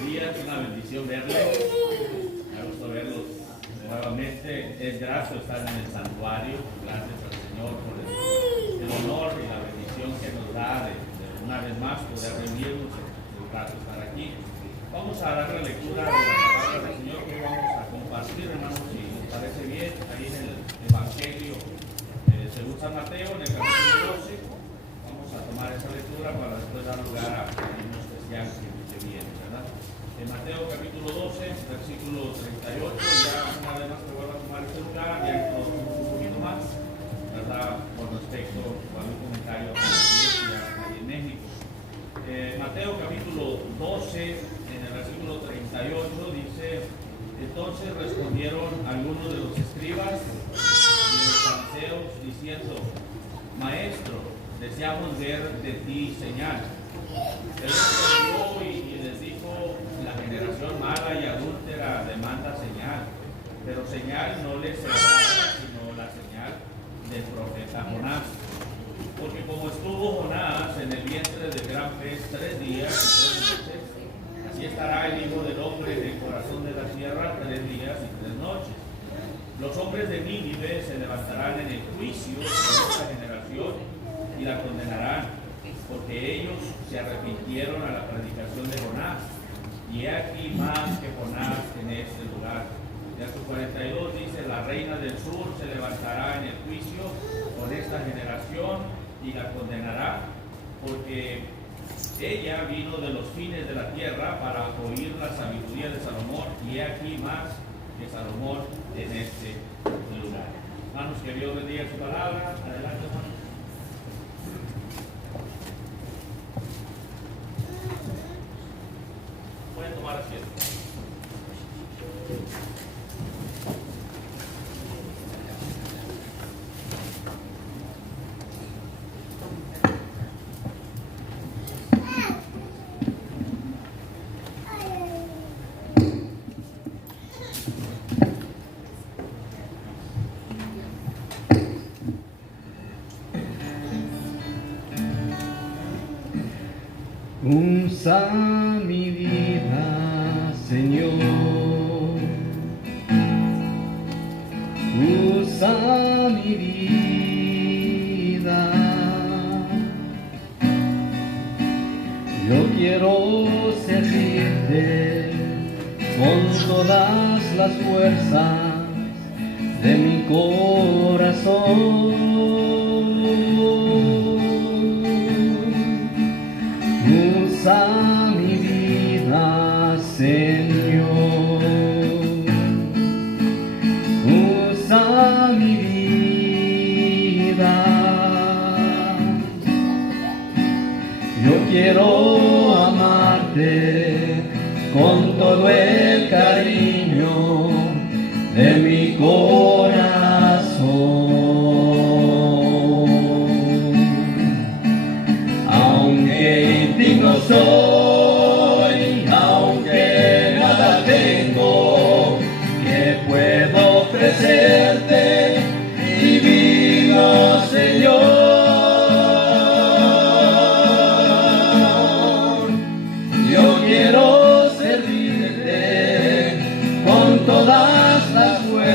buenos días, una bendición verlos. Me gusta verlos nuevamente. Es grato estar en el santuario. Gracias al Señor por el honor y la bendición que nos da de una vez más poder reunirnos. Es un rato estar aquí. Vamos a dar la lectura de la palabra del Señor que vamos a compartir, hermanos, si les parece bien, ahí en el Evangelio según San Mateo, en el capítulo 12. Vamos a tomar esa lectura para después dar lugar a un especial que viene, ¿verdad? En Mateo capítulo 12, versículo 38, ya una vez más que vuelva a tomar este lugar, ya introducimos un poquito más, ¿verdad? Con respecto a algún comentario a la iglesia ahí en México. Mateo capítulo 12, en el versículo 38, dice: entonces respondieron algunos de los escribas y de los fariseos diciendo: Maestro, deseamos ver de ti señal. Él respondió y les dijo: la generación mala y adúltera demanda señal, pero señal no les será sino la señal del profeta Jonás. Porque como estuvo Jonás en el vientre del gran pez 3 días y 3 noches, así estará el Hijo del Hombre en el corazón de la tierra 3 días y 3 noches. Los hombres de Nínive se levantarán en el juicio de esta generación y la condenarán, porque ellos se arrepintieron a la predicación de Jonás, y he aquí más que Jonás en este lugar. Verso 42 dice: la reina del sur se levantará en el juicio con esta generación y la condenará, porque ella vino de los fines de la tierra para oír la sabiduría de Salomón, y he aquí más que Salomón en este lugar. Hermanos, que Dios bendiga su palabra. Adelante, hermanos. Pueden tomar asiento. Usa mi vida, Señor, usa mi vida. Yo quiero servirte con todas las fuerzas de mi corazón. Usa mi vida, Señor, usa mi vida. Yo quiero amarte con todo el cariño de mi corazón. Aunque indigno soy, aunque nada tengo, que puedo ofrecerte divino Señor. Yo quiero servirte con todas las fuerzas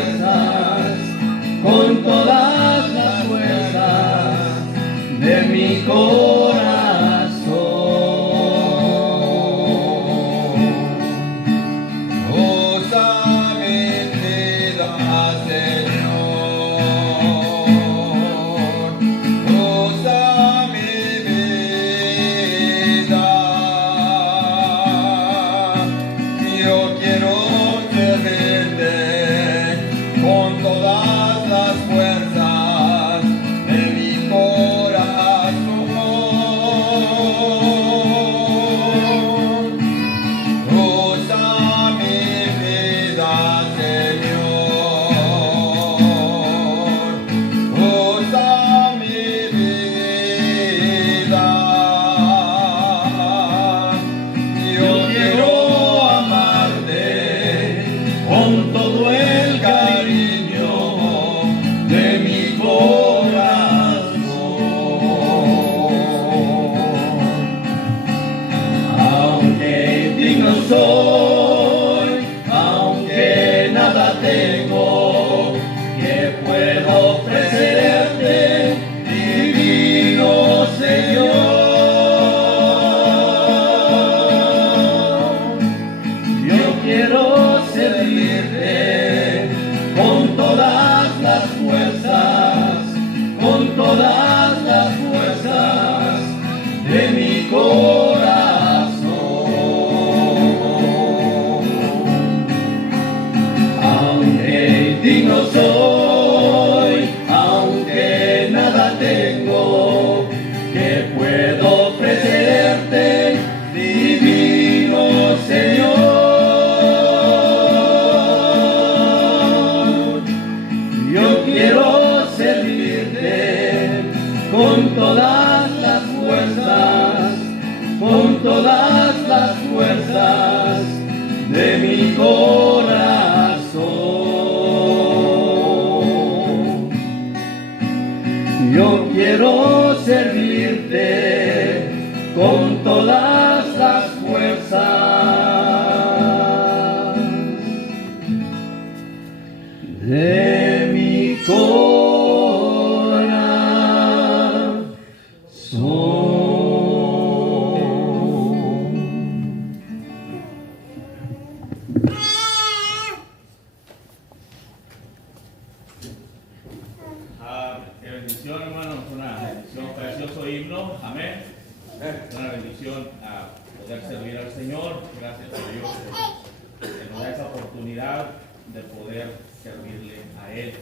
de mi corazón. Yo quiero servirte con todas las fuerzas de mi corazón. Qué bendición, hermanos, una bendición, precioso himno, amén. Una bendición a poder servir al Señor. Gracias a Dios que nos da esa oportunidad de poder servirle a Él.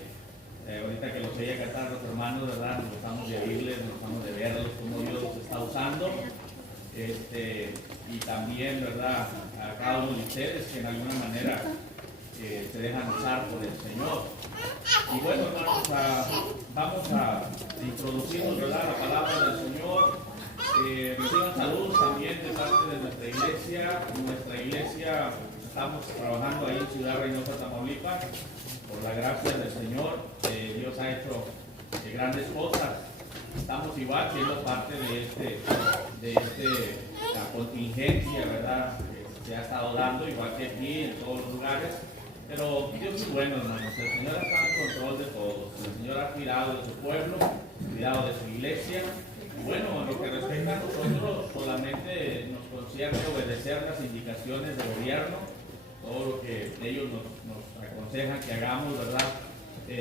Ahorita que los oye cantar los hermanos, ¿verdad? Nos gustamos de oírles, nos gustamos de verlos, cómo Dios los está usando. Y también, ¿verdad? A cada uno de ustedes que en alguna manera se dejan usar por el Señor. Y bueno, hermanos, vamos a introducirnos, ¿verdad? La palabra del Señor. Reciban salud también de parte de nuestra iglesia. Nuestra iglesia, estamos trabajando ahí en Ciudad Reynosa, Tamaulipas. Por la gracia del Señor, Dios ha hecho grandes cosas. Estamos igual siendo parte de la contingencia, ¿verdad? Que se ha estado dando, igual que aquí, en todos los lugares. Pero Dios es bueno, hermanos. El Señor está en control de todos. El Señor ha cuidado de su pueblo, cuidado de su iglesia. Y bueno, en lo que respecta a nosotros, solamente nos concierne obedecer las indicaciones del gobierno, todo lo que ellos nos aconsejan que hagamos, ¿verdad?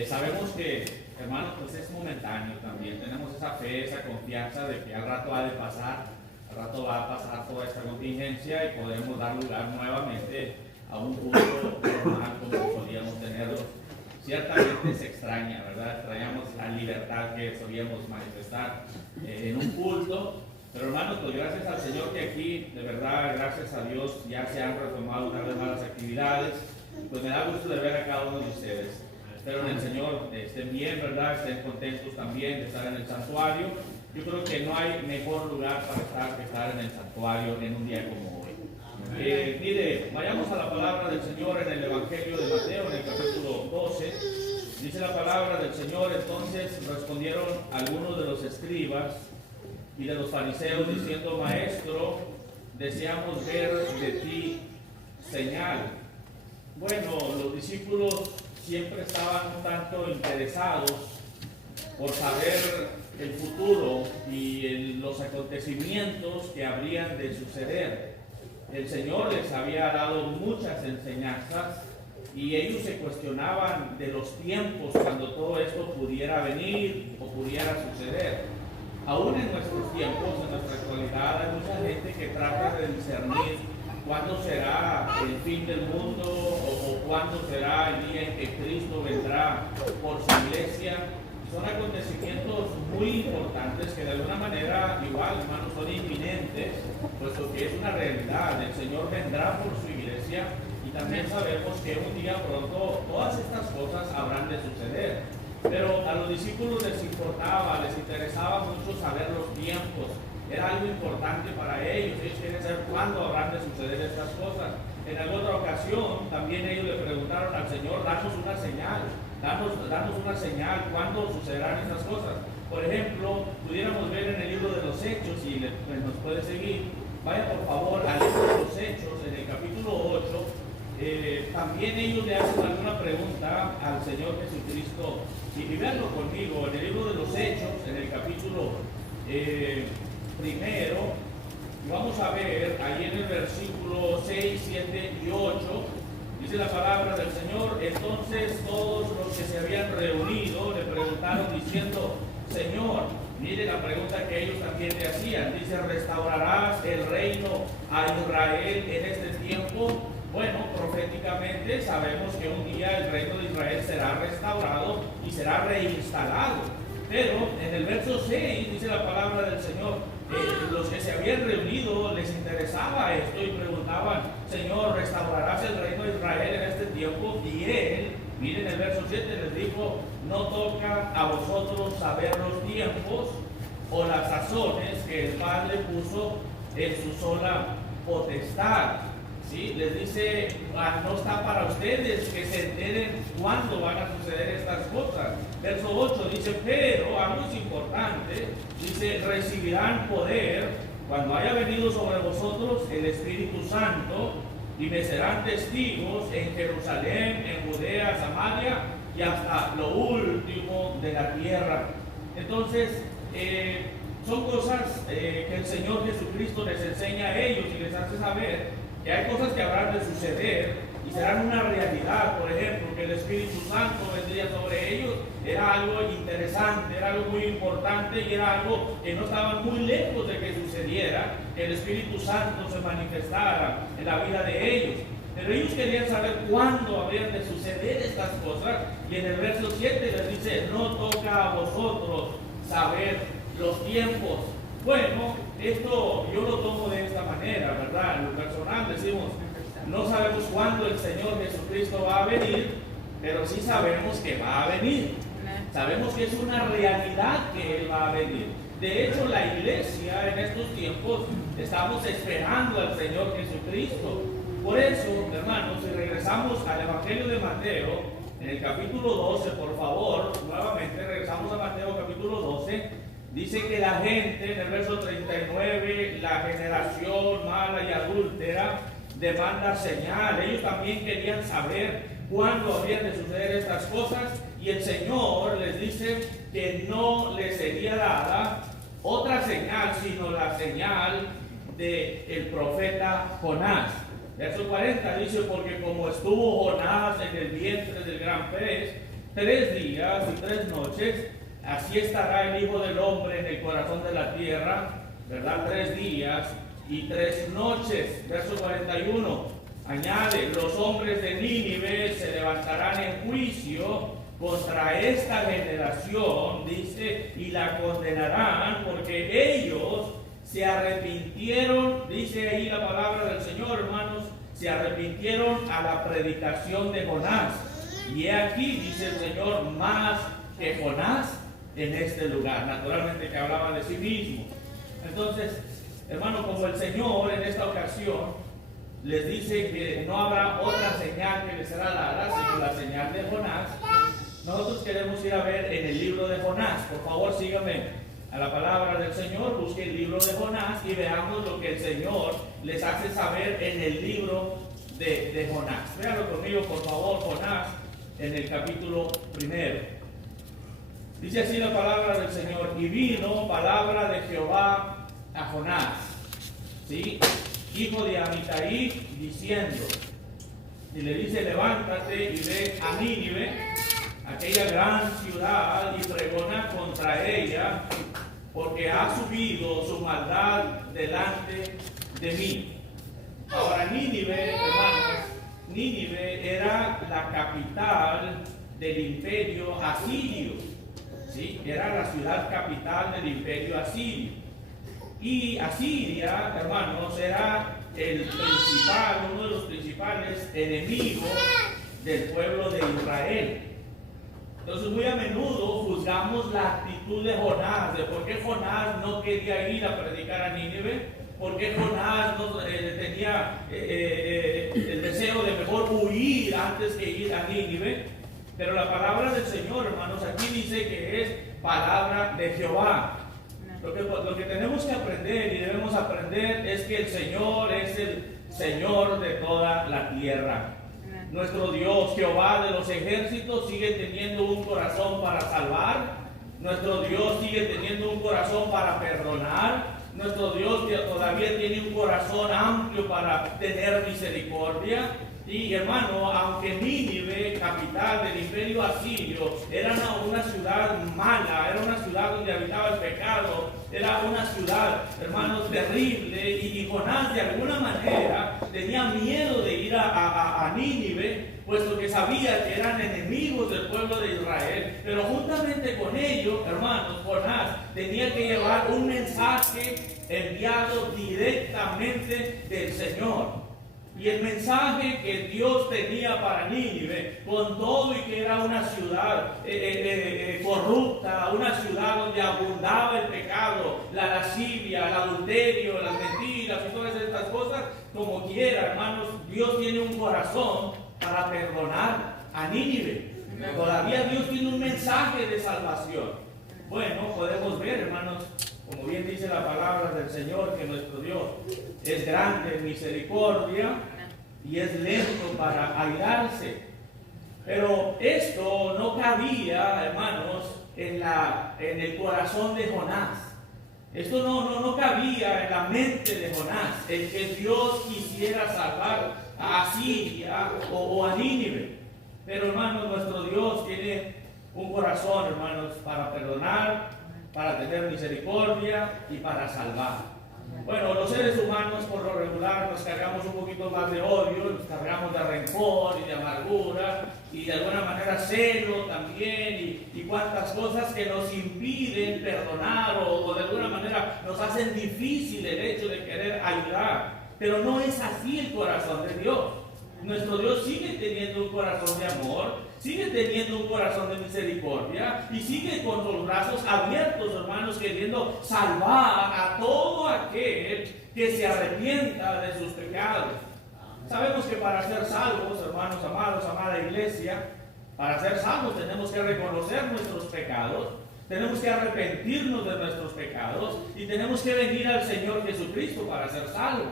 Sabemos que, hermanos, pues es momentáneo también. Tenemos esa fe, esa confianza de que al rato ha de pasar, al rato va a pasar toda esta contingencia y podremos dar lugar nuevamente a un culto normal como solíamos tenerlo. Ciertamente se extraña, ¿verdad? Extrañamos la libertad que solíamos manifestar en un culto. Pero hermanos, pues gracias al Señor que aquí, de verdad, gracias a Dios, ya se han retomado una vez más las actividades. Pues me da gusto de ver a cada uno de ustedes. Espero en el Señor estén bien, ¿verdad? Estén contentos también de estar en el santuario. Yo creo que no hay mejor lugar para estar que estar en el santuario en un día como hoy. Mire, vayamos a la palabra del Señor en el Evangelio de Mateo, en el capítulo 12. Dice la palabra del Señor: entonces respondieron algunos de los escribas y de los fariseos diciendo: Maestro, deseamos ver de ti señal. Bueno, los discípulos siempre estaban un tanto interesados por saber el futuro y los acontecimientos que habrían de suceder. El Señor les había dado muchas enseñanzas y ellos se cuestionaban de los tiempos cuando todo esto pudiera venir o pudiera suceder. Aún en nuestros tiempos, en nuestra actualidad, hay mucha gente que trata de discernir cuándo será el fin del mundo o cuándo será el día en que Cristo vendrá por su iglesia. Son acontecimientos muy importantes que de alguna manera, igual, hermanos, son inminentes, puesto que es una realidad. El Señor vendrá por su iglesia y también sabemos que un día pronto todas estas cosas habrán de suceder. Pero a los discípulos les importaba, les interesaba mucho saber los tiempos. Era algo importante para ellos. Ellos quieren saber cuándo habrán de suceder estas cosas. En alguna otra ocasión también ellos le preguntaron al Señor: danos una señal, danos una señal, ¿cuándo sucederán estas cosas? Por ejemplo, pudiéramos ver en el libro de los Hechos, y nos puede seguir. Vaya por favor al libro de los Hechos, en el capítulo 8. También ellos le hacen alguna pregunta al Señor Jesucristo. Y verlo conmigo en el libro de los Hechos, en el capítulo primero, y vamos a ver ahí en el versículo 6, 7 y 8, dice la palabra del Señor: entonces todos los que se habían reunido le preguntaron diciendo: Señor, mire la pregunta que ellos también le hacían, dice: ¿restaurarás el reino a Israel en este tiempo? Bueno, proféticamente sabemos que un día el reino de Israel será restaurado y será reinstalado. Pero en el verso 6 dice la palabra del Señor: los que se habían reunido les interesaba esto y preguntaban: Señor, ¿restaurarás el reino de Israel en este tiempo? Y él, miren el verso 7, les dijo: no toca a vosotros saber los tiempos o las sazones que el Padre puso en su sola potestad. ¿Sí? Les dice: no está para ustedes que se enteren cuándo van a suceder estas cosas. Verso 8 dice, pero algo es importante, dice, recibirán poder cuando haya venido sobre vosotros el Espíritu Santo, y me serán testigos en Jerusalén, en Judea, Samaria y hasta lo último de la tierra. Entonces, son cosas que el Señor Jesucristo les enseña a ellos y les hace saber que hay cosas que habrán de suceder y serán una realidad. Por ejemplo, que el Espíritu Santo vendría sobre ellos era algo interesante, era algo muy importante y era algo que no estaba muy lejos de que sucediera, que el Espíritu Santo se manifestara en la vida de ellos. Pero ellos querían saber cuándo habrían de suceder estas cosas, y en el verso 7 les dice, no toca a vosotros saber los tiempos. Bueno, esto yo lo tomo de esta manera, ¿verdad? En lo personal decimos, no sabemos cuándo el Señor Jesucristo va a venir, pero sí sabemos que va a venir. Sabemos que es una realidad que Él va a venir. De hecho, la iglesia en estos tiempos estamos esperando al Señor Jesucristo. Por eso, hermanos, si regresamos al Evangelio de Mateo, en el capítulo 12, por favor, nuevamente regresamos a Mateo capítulo 12, dice que la gente, en el verso 39, la generación mala y adúltera demanda señal. Ellos también querían saber cuándo habrían de suceder estas cosas, y el Señor les dice que no les sería dada otra señal, sino la señal del profeta Jonás. Verso 40 dice, porque como estuvo Jonás en el vientre del gran pez 3 días y 3 noches, así estará el Hijo del Hombre en el corazón de la tierra, ¿verdad? 3 días y 3 noches. Verso 41 añade, los hombres de Nínive se levantarán en juicio contra esta generación, dice, y la condenarán, porque ellos se arrepintieron, dice ahí la palabra del Señor, hermanos, se arrepintieron a la predicación de Jonás. Y he aquí, dice el Señor, más que Jonás en este lugar. Naturalmente que hablaba de sí mismo. Entonces, hermano, como el Señor en esta ocasión les dice que no habrá otra señal que les será dada, sino la señal de Jonás, nosotros queremos ir a ver en el libro de Jonás. Por favor, síganme a la palabra del Señor, busque el libro de Jonás y veamos lo que el Señor les hace saber en el libro de Jonás. Véanlo conmigo, por favor, Jonás, en el capítulo 1. Dice así la palabra del Señor, y vino palabra de Jehová a Jonás, ¿sí?, hijo de Amitai, diciendo, y le dice, levántate y ve a Nínive, aquella gran ciudad, y pregona contra ella, porque ha subido su maldad delante de mí. Ahora, Nínive, hermanos, Nínive era la capital del imperio asirio, ¿sí? Era la ciudad capital del imperio asirio. Y Asiria, hermanos, era uno de los principales enemigos del pueblo de Israel. Entonces, muy a menudo juzgamos la actitud de Jonás, de por qué Jonás no quería ir a predicar a Nínive, por qué Jonás no, tenía el deseo de mejor huir antes que ir a Nínive. Pero la palabra del Señor, hermanos, aquí dice que es palabra de Jehová. Lo que tenemos que aprender y debemos aprender es que el Señor es el Señor de toda la tierra. Nuestro Dios, Jehová de los ejércitos, sigue teniendo un corazón para salvar. Nuestro Dios sigue teniendo un corazón para perdonar. Nuestro Dios todavía tiene un corazón amplio para tener misericordia. Y hermano, aunque Nínive, capital del imperio asirio, era una ciudad mala, era una ciudad donde habitaba el pecado, era una ciudad, hermanos, terrible, y Jonás de alguna manera tenía miedo de ir a Nínive, puesto que sabía que eran enemigos del pueblo de Israel. Pero juntamente con ello, hermanos, Jonás tenía que llevar un mensaje enviado directamente del Señor. Y el mensaje que Dios tenía para Nínive, con todo y que era una ciudad corrupta, una ciudad donde abundaba el pecado, la lascivia, el adulterio, las mentiras y todas estas cosas, como quiera, hermanos, Dios tiene un corazón para perdonar a Nínive. Todavía Dios tiene un mensaje de salvación. Bueno, podemos ver, hermanos, como bien dice la palabra del Señor, que nuestro Dios es grande en misericordia y es lento para airarse. Pero esto no cabía, hermanos, en el corazón de Jonás. Esto no cabía en la mente de Jonás, el que Dios quisiera salvar a Asiria o a Nínive. Pero, hermanos, nuestro Dios tiene un corazón, hermanos, para perdonar, para tener misericordia y para salvar. Bueno, los seres humanos por lo regular nos cargamos un poquito más de odio, nos cargamos de rencor y de amargura y de alguna manera celo también y cuantas cosas que nos impiden perdonar o de alguna manera nos hacen difícil el hecho de querer ayudar. Pero no es así el corazón de Dios. Nuestro Dios sigue teniendo un corazón de amor, sigue teniendo un corazón de misericordia y sigue con los brazos abiertos, hermanos, queriendo salvar a todo aquel que se arrepienta de sus pecados. Sabemos que para ser salvos, hermanos amados, amada iglesia, para ser salvos tenemos que reconocer nuestros pecados, tenemos que arrepentirnos de nuestros pecados y tenemos que venir al Señor Jesucristo para ser salvos.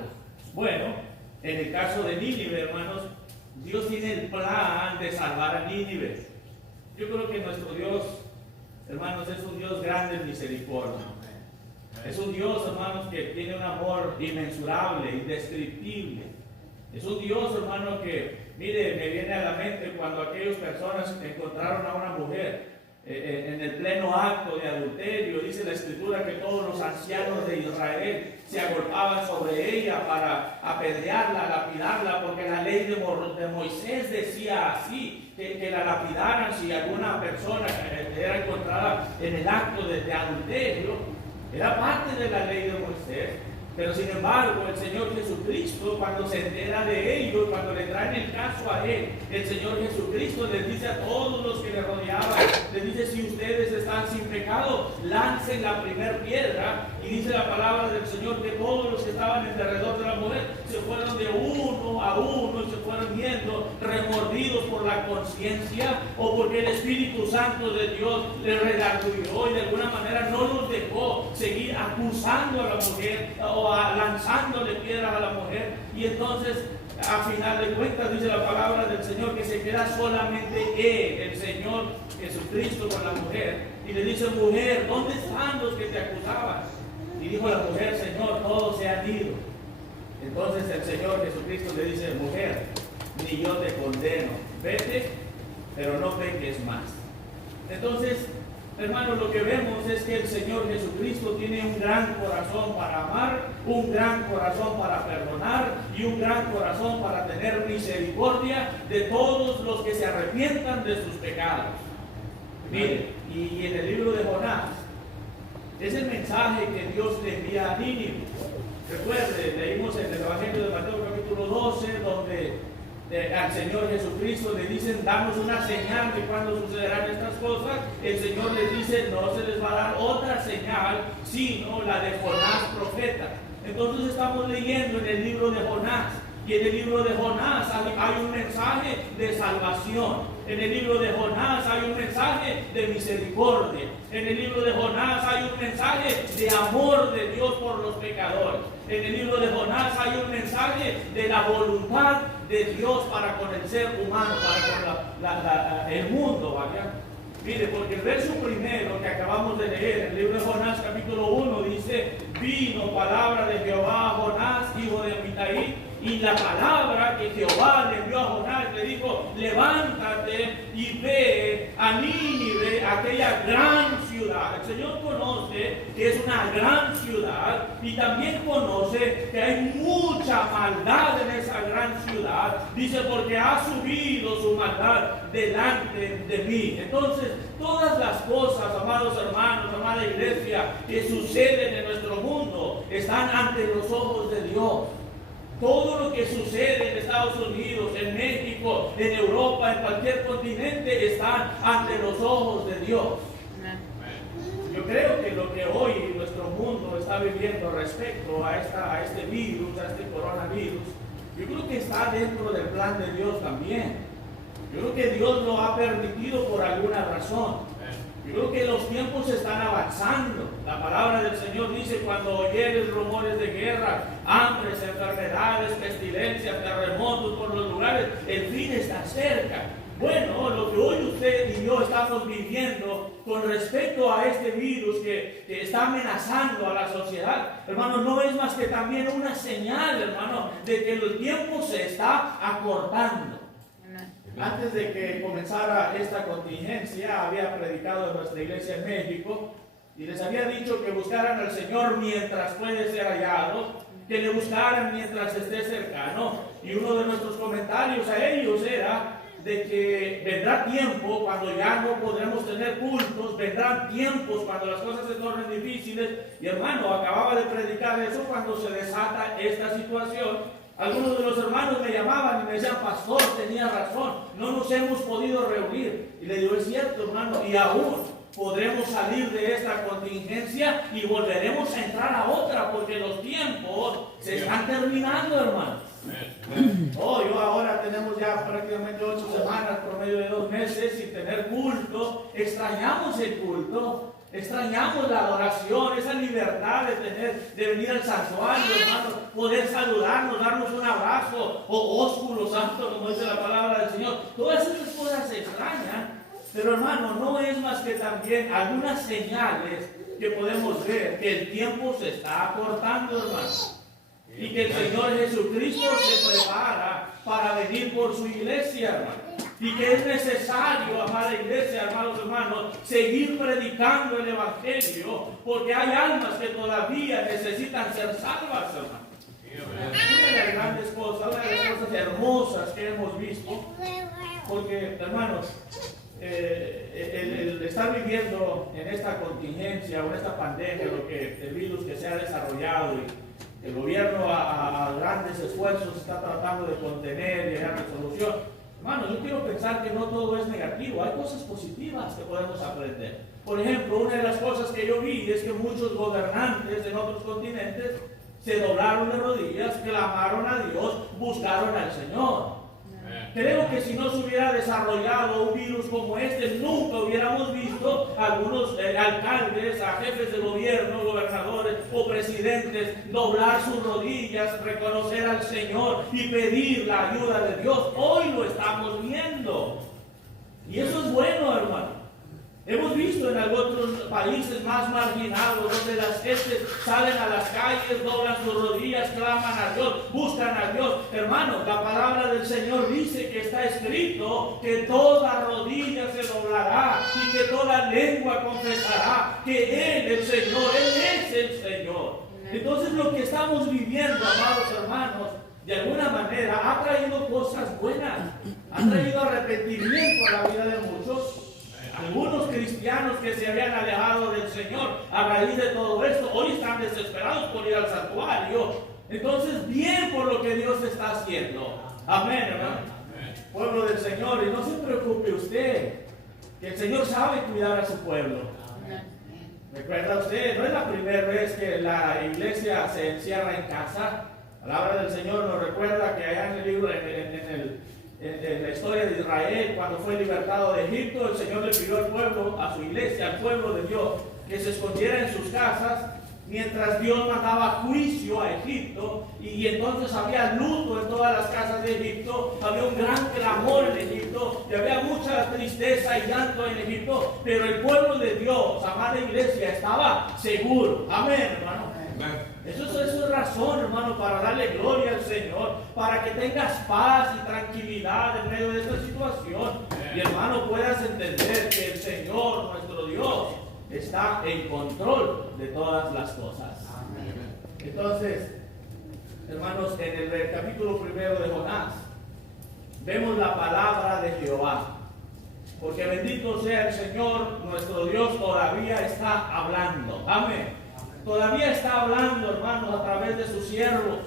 Bueno, en el caso de Nínive, hermanos, Dios tiene el plan de salvar a Nínive. Yo creo que nuestro Dios, hermanos, es un Dios grande en misericordia. Es un Dios, hermanos, que tiene un amor inmensurable, indescriptible. Es un Dios, hermano, que, mire, me viene a la mente cuando aquellas personas encontraron a una mujer en el pleno acto de adulterio. Dice la Escritura que todos los ancianos de Israel se agolpaban sobre ella para apedrearla, lapidarla, porque la ley de Moisés decía así, que la lapidaran si alguna persona era encontrada en el acto de adulterio. Era parte de la ley de Moisés. Pero sin embargo, el Señor Jesucristo, cuando se entera de ellos, cuando le traen el caso a Él, el Señor Jesucristo les dice a todos los que le rodeaban, les dice: si ustedes están sin pecado, lancen la primer piedra. Y dice la palabra del Señor que todos los que estaban alrededor de la mujer se fueron de uno a uno y se fueron yendo remordidos por la conciencia o porque el Espíritu Santo de Dios les redarguyó y de alguna manera no los dejó seguir acusando a la mujer o lanzándole piedras a la mujer. Y entonces, a final de cuentas, dice la palabra del Señor que se queda solamente Él, el Señor Jesucristo, con la mujer, y le dice: mujer, ¿dónde están los que te acusaban? Y dijo la mujer: Señor, todos se han ido. Entonces el Señor Jesucristo le dice: mujer, ni yo te condeno, vete, pero no peques más. Entonces, hermanos, lo que vemos es que el Señor Jesucristo tiene un gran corazón para amar, un gran corazón para perdonar y un gran corazón para tener misericordia de todos los que se arrepientan de sus pecados. Mire, y en el libro de Jonás es el mensaje que Dios le envía a Nínive. Recuerde, leímos en el Evangelio de Mateo capítulo 12, donde al Señor Jesucristo le dicen: danos una señal de cuándo sucederán estas cosas. El Señor les dice: no se les va a dar otra señal sino la de Jonás profeta. Entonces estamos leyendo en el libro de Jonás, y en el libro de Jonás hay un mensaje de salvación. En el libro de Jonás hay un mensaje de misericordia. En el libro de Jonás hay un mensaje de amor de Dios por los pecadores. En el libro de Jonás hay un mensaje de la voluntad de Dios para con el ser humano, para con el mundo, ¿vaya? Mire, porque el verso primero que acabamos de leer, el libro de Jonás capítulo 1, dice: vino palabra de Jehová a Jonás, hijo de Amitai, y la palabra que Jehová le envió a Jonás le dijo: levántate y ve a Nínive, aquella gran ciudad. El Señor conoce que es una gran ciudad y también conoce que hay mucha maldad en esa gran ciudad. Dice: porque ha subido su maldad delante de mí. Entonces, todas las cosas, amados hermanos, amada iglesia, que suceden en nuestro mundo están ante los ojos de Dios. Todo lo que sucede en Estados Unidos, en México, en Europa, en cualquier continente, están ante los ojos de Dios. Yo creo que lo que hoy nuestro mundo está viviendo respecto a este virus, a este coronavirus, yo creo que está dentro del plan de Dios también. Yo creo que Dios lo ha permitido por alguna razón. Yo creo que los tiempos están avanzando. La palabra del Señor dice: cuando oyeres rumores de guerra, hambres, enfermedades, pestilencias, terremotos por los lugares, el fin está cerca. Bueno, lo que hoy usted y yo estamos viviendo con respecto a este virus que está amenazando a la sociedad, hermano, no es más que también una señal, hermano, de que el tiempo se está acortando. Antes de que comenzara esta contingencia, había predicado en nuestra iglesia en México y les había dicho que buscaran al Señor mientras puede ser hallado, que le buscaran mientras esté cercano. Y uno de nuestros comentarios a ellos era de que vendrá tiempo cuando ya no podremos tener cultos, vendrán tiempos cuando las cosas se tornen difíciles. Y hermano, acababa de predicar eso cuando se desata esta situación. Algunos de los hermanos me llamaban y me decían: pastor, tenía razón, no nos hemos podido reunir. Y le digo: es cierto, hermano, y aún podremos salir de esta contingencia y volveremos a entrar a otra, porque los tiempos se están terminando, hermano. Yo ahora tenemos ya prácticamente 8 semanas, promedio de 2 meses sin tener culto. Extrañamos el culto, extrañamos la adoración, esa libertad de venir al santuario, hermano, poder saludarnos, darnos un abrazo, o ósculo santo, como dice la palabra del Señor. Todas esas cosas se extrañan, pero hermano, no es más que también algunas señales que podemos ver que el tiempo se está acortando, hermano. Y que el Señor Jesucristo se prepara para venir por su iglesia, hermano. Y que es necesario, amada iglesia, hermanos, seguir predicando el Evangelio, porque hay almas que todavía necesitan ser salvas, hermano. Una de las grandes cosas, una de las cosas hermosas que hemos visto, porque, hermanos, el estar viviendo en esta contingencia o en esta pandemia, el virus que se ha desarrollado, y el gobierno a grandes esfuerzos está tratando de contener y llegar a resolución. Hermano, yo quiero pensar que no todo es negativo, hay cosas positivas que podemos aprender. Por ejemplo, una de las cosas que yo vi es que muchos gobernantes en otros continentes se doblaron de rodillas, clamaron a Dios, buscaron al Señor. Creo que si no se hubiera desarrollado un virus como este, nunca hubiéramos visto a algunos alcaldes, a jefes de gobierno, gobernadores o presidentes doblar sus rodillas, reconocer al Señor y pedir la ayuda de Dios. Hoy lo estamos viendo. Y eso es bueno, hermano. Hemos visto en otros países más marginados donde las gentes salen a las calles, doblan sus rodillas, claman a Dios, buscan a Dios. Hermano, la palabra del Señor dice que está escrito que toda rodilla se doblará y que toda lengua confesará que Él, el Señor, Él es el Señor. Entonces lo que estamos viviendo, amados hermanos, de alguna manera ha traído cosas buenas, ha traído arrepentimiento a la vida de muchos. Algunos cristianos que se habían alejado del Señor a raíz de todo esto, hoy están desesperados por ir al santuario. Entonces, bien por lo que Dios está haciendo. Amén, hermano. Pueblo del Señor, y no se preocupe usted, que el Señor sabe cuidar a su pueblo. ¿Recuerda usted? No es la primera vez que la iglesia se encierra en casa. La palabra del Señor nos recuerda que allá en el libro, en la historia de Israel, cuando fue libertado de Egipto, el Señor le pidió al pueblo, a su iglesia, al pueblo de Dios, que se escondiera en sus casas mientras Dios mandaba juicio a Egipto. Y entonces había luto en todas las casas de Egipto, había un gran clamor en Egipto y había mucha tristeza y llanto en Egipto, pero el pueblo de Dios, amada iglesia, estaba seguro. Amén, hermano. Eso es razón, hermano, para darle gloria al Señor, para que tengas paz y tranquilidad en medio de esta situación. Y hermano, puedas entender que el Señor, nuestro Dios, está en control de todas las cosas. Entonces, hermanos, en el capítulo 1 de Jonás, vemos la palabra de Jehová. Porque bendito sea el Señor, nuestro Dios todavía está hablando. Amén. Todavía está hablando, hermanos, a través de sus siervos.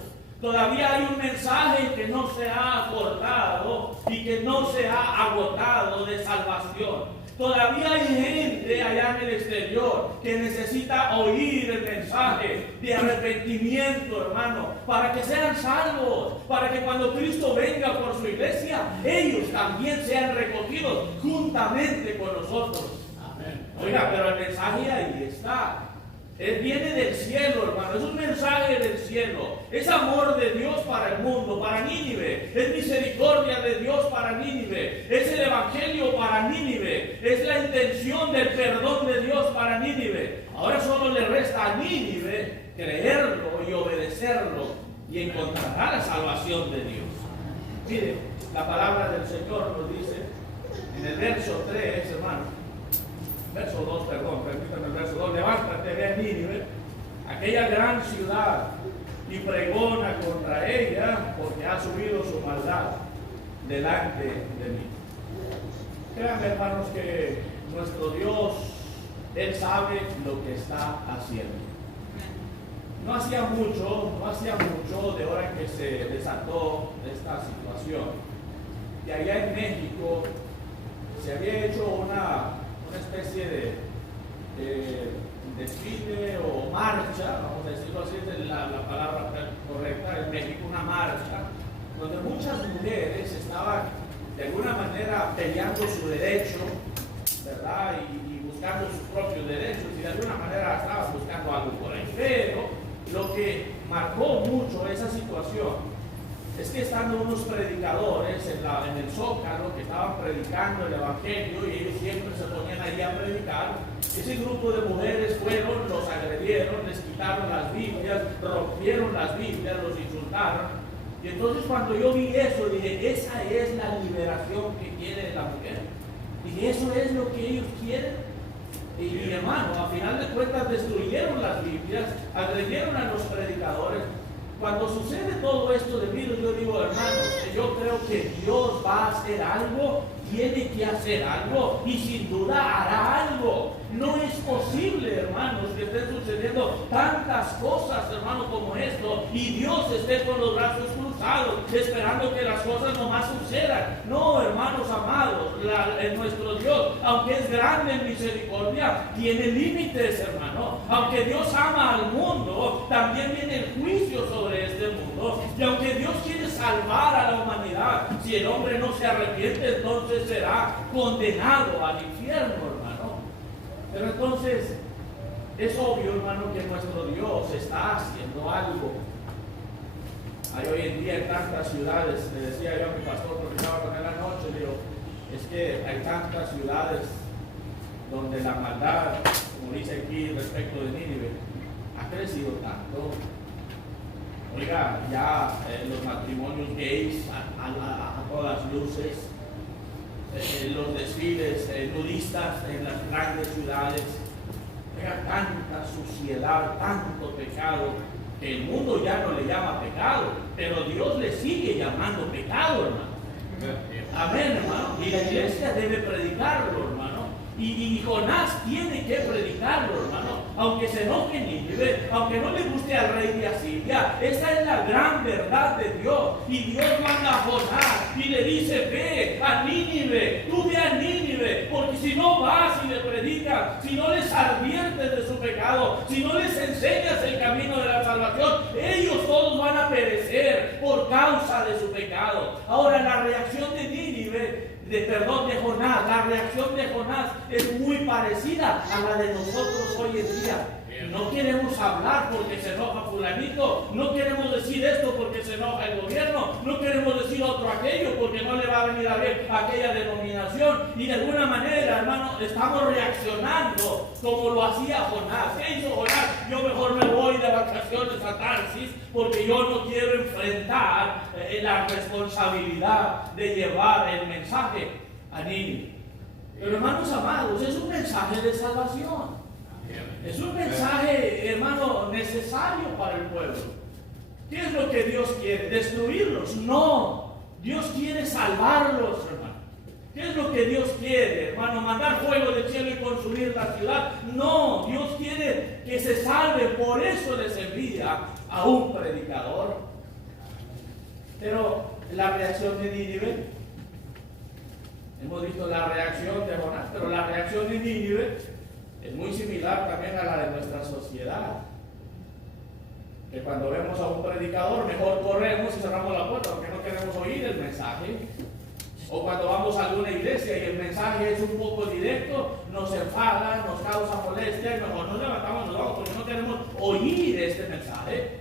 Todavía hay un mensaje que no se ha acordado y que no se ha agotado de salvación. Todavía hay gente allá en el exterior que necesita oír el mensaje de arrepentimiento, hermano, para que sean salvos, para que cuando Cristo venga por su iglesia, ellos también sean recogidos juntamente con nosotros. Amén. Oiga, pero el mensaje ahí está. Él viene del cielo, hermano. Es un mensaje del cielo. Es amor de Dios para el mundo, para Nínive. Es misericordia de Dios para Nínive. Es el evangelio para Nínive. Es la intención del perdón de Dios para Nínive. Ahora solo le resta a Nínive creerlo y obedecerlo, y encontrará la salvación de Dios. Mire, la palabra del Señor nos dice en el verso 3, hermano. Verso 2, perdón, permítame el verso 2. Levántate, ve a Nínive, aquella gran ciudad, y pregona contra ella, porque ha subido su maldad delante de mí. Créanme, hermanos, que nuestro Dios, Él sabe lo que está haciendo. No hacía mucho de hora en que se desató esta situación. Y allá en México se había hecho una especie de desfile o marcha, vamos a decirlo así, es la palabra correcta, en México, una marcha, donde muchas mujeres estaban de alguna manera peleando su derecho, ¿verdad? Y buscando sus propios derechos, y de alguna manera estaban buscando algo por ahí. Pero lo que marcó mucho esa situación es que estando unos predicadores en el Zócalo que estaban predicando el evangelio, y ellos siempre se ponían ahí a predicar, ese grupo de mujeres fueron, los agredieron, les quitaron las Biblias, rompieron las Biblias, los insultaron. Y entonces cuando yo vi eso, dije, esa es la liberación que quiere la mujer. Dije, eso es lo que ellos quieren. Y hermano, a final de cuentas destruyeron las Biblias, agredieron a los predicadores. Cuando sucede todo esto de virus, yo digo, hermanos, que yo creo que Dios va a hacer algo, tiene que hacer algo, y sin duda hará algo. No es posible, hermanos, que estén sucediendo tantas cosas, hermanos, como esto, y Dios esté con los brazos cruzados, esperando que las cosas nomás sucedan. No, hermanos amados, nuestro Dios, aunque es grande en misericordia, tiene límites, hermano. Aunque Dios ama al mundo, también viene el juicio sobre este mundo. Y aunque Dios quiere salvar a la humanidad, si el hombre no se arrepiente, entonces será condenado al infierno, hermano. Pero entonces es obvio, hermano, que nuestro Dios está haciendo algo. Hay hoy en día en tantas ciudades, le decía yo a mi pastor porque estaba con él anoche, le digo, es que hay tantas ciudades donde la maldad, como dice aquí respecto de Nínive, ha crecido tanto. Oiga, ya los matrimonios gays a todas luces, los desfiles nudistas en las grandes ciudades, oiga, tanta suciedad, tanto pecado, que el mundo ya no le llama pecado, pero Dios le sigue llamando pecado, hermano. Amén, hermano. Y la iglesia debe predicarlo, hermano. Y Jonás tiene que predicarlo, hermano. Aunque se enoje Nínive, aunque no le guste al rey de Asiria, esa es la gran verdad de Dios. Y Dios manda a Jonás y le dice, ve a Nínive, tú ve a Nínive, porque si no vas y le predicas, si no les adviertes de su pecado, si no les enseñas el camino de la salvación, ellos todos van a perecer por causa de su pecado. Ahora, la reacción de Nínive, de Jonás, la reacción de Jonás es muy parecida a la de nosotros hoy en día. No queremos hablar porque se enoja fulanito, no queremos decir esto porque se enoja el gobierno, no queremos decir otro aquello porque no le va a venir a ver aquella denominación, y de alguna manera, hermano, estamos reaccionando como lo hacía Jonás. ¿Qué hizo Jonás? Yo mejor me voy de vacaciones a Tarsis porque yo no quiero enfrentar la responsabilidad de llevar el mensaje a Nínive. Pero hermanos amados, es un mensaje de salvación. Es un mensaje, hermano, necesario para el pueblo. ¿Qué es lo que Dios quiere? ¿Destruirlos? No. Dios quiere salvarlos, hermano. ¿Qué es lo que Dios quiere, hermano? ¿Mandar fuego del cielo y consumir la ciudad? No. Dios quiere que se salve. Por eso les envía a un predicador, Pero la reacción de Nínive, hemos visto la reacción de Jonás, pero la reacción de Nínive es muy similar también a la de nuestra sociedad. Que cuando vemos a un predicador, mejor corremos y cerramos la puerta porque no queremos oír el mensaje. O cuando vamos a alguna iglesia y el mensaje es un poco directo, nos enfada, nos causa molestia y mejor nos levantamos, nos vamos porque no queremos oír este mensaje.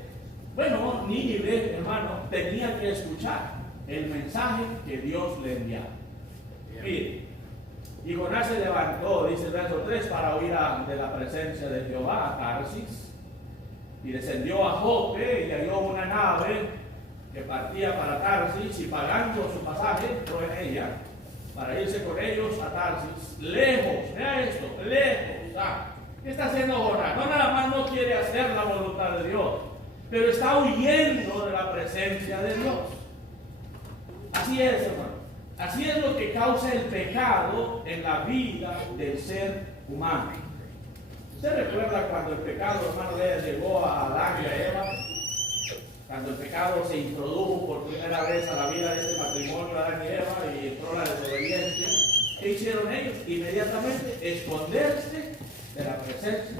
Bueno, Nínive, hermano, tenía que escuchar el mensaje que Dios le enviaba. Mire, y Jonás se levantó, dice el verso 3, para huir de la presencia de Jehová a Tarsis, y descendió a Jope y halló una nave que partía para Tarsis, y pagando su pasaje, entró en ella para irse con ellos a Tarsis, lejos, vea esto, lejos. ¿Qué está haciendo Jonás? No, nada más no quiere hacer la voluntad de Dios, pero está huyendo de la presencia de Dios. Así es, hermano. Así es lo que causa el pecado en la vida del ser humano. ¿Usted recuerda cuando el pecado, hermano, llegó a Adán y a Eva? Cuando el pecado se introdujo por primera vez a la vida de este matrimonio, Adán y Eva, y entró la desobediencia, ¿qué hicieron ellos? Inmediatamente esconderse de la presencia.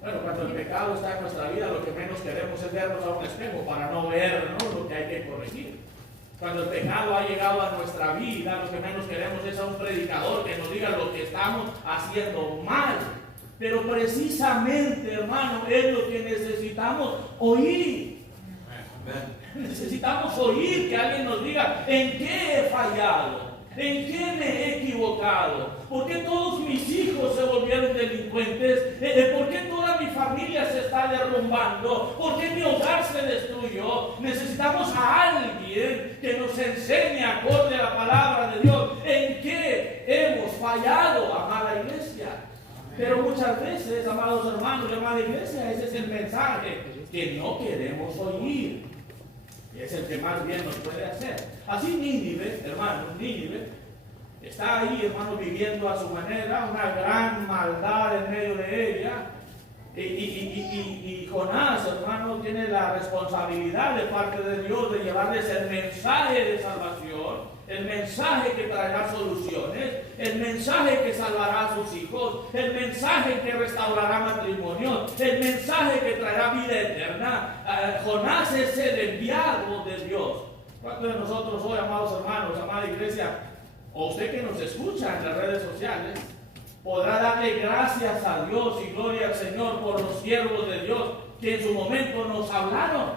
Bueno, cuando el pecado está en nuestra vida, lo que menos queremos es vernos a un espejo para no ver, ¿no?, lo que hay que corregir. Cuando el pecado ha llegado a nuestra vida, lo que menos queremos es a un predicador que nos diga lo que estamos haciendo mal. Pero precisamente, hermano, es lo que necesitamos oír. Necesitamos oír que alguien nos diga en qué he fallado, en qué me he equivocado, por qué todos mis hijos se volvieron delincuentes, por qué toda mi familia se está derrumbando, por qué mi hogar se destruyó. Necesitamos a alguien que nos enseñe acorde a la palabra de Dios en qué hemos fallado, amada iglesia. Pero muchas veces, amados hermanos y amada iglesia, ese es el mensaje que no queremos oír. Y es el que más bien nos puede hacer. Así Nínive, hermano, Nínive está ahí, hermano, viviendo a su manera, una gran maldad en medio de ella. Y Jonás, hermano, tiene la responsabilidad de parte de Dios de llevarles el mensaje de salvación, el mensaje que traerá soluciones, el mensaje que salvará a sus hijos, el mensaje que restaurará matrimonio, el mensaje que traerá vida eterna. Jonás es el enviado de Dios. ¿Cuántos de nosotros hoy, amados hermanos, amada iglesia, o usted que nos escucha en las redes sociales, podrá darle gracias a Dios y gloria al Señor por los siervos de Dios que en su momento nos hablaron,